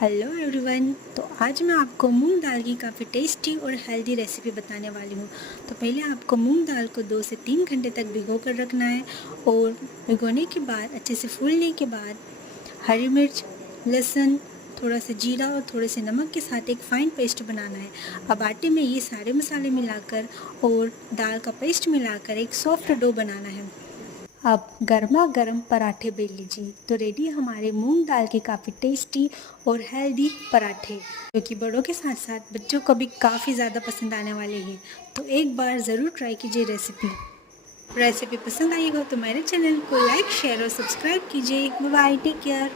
Hello everyone. तो आज मैं आपको मूंग दाल की काफ़ी टेस्टी और हेल्दी रेसिपी बताने वाली हूँ। तो पहले आपको मूंग दाल को 2 से 3 घंटे तक भिगो कर रखना है और भिगोने के बाद अच्छे से फूलने के बाद हरी मिर्च, लहसुन, थोड़ा सा जीरा और थोड़े से नमक के साथ एक फ़ाइन पेस्ट बनाना है। अब आटे में ये सारे मसाले मिलाकर और दाल का पेस्ट मिलाकर एक सॉफ्ट डो बनाना है। अब गर्मा गर्म पराठे बेल लीजिए। तो रेडी है हमारे मूंग दाल के काफ़ी टेस्टी और हेल्दी पराठे, जो कि बड़ों के साथ साथ बच्चों को भी काफ़ी ज़्यादा पसंद आने वाले हैं। तो एक बार ज़रूर ट्राई कीजिए रेसिपी पसंद आई हो तो मेरे चैनल को लाइक, शेयर और सब्सक्राइब कीजिए। Bye bye, take care.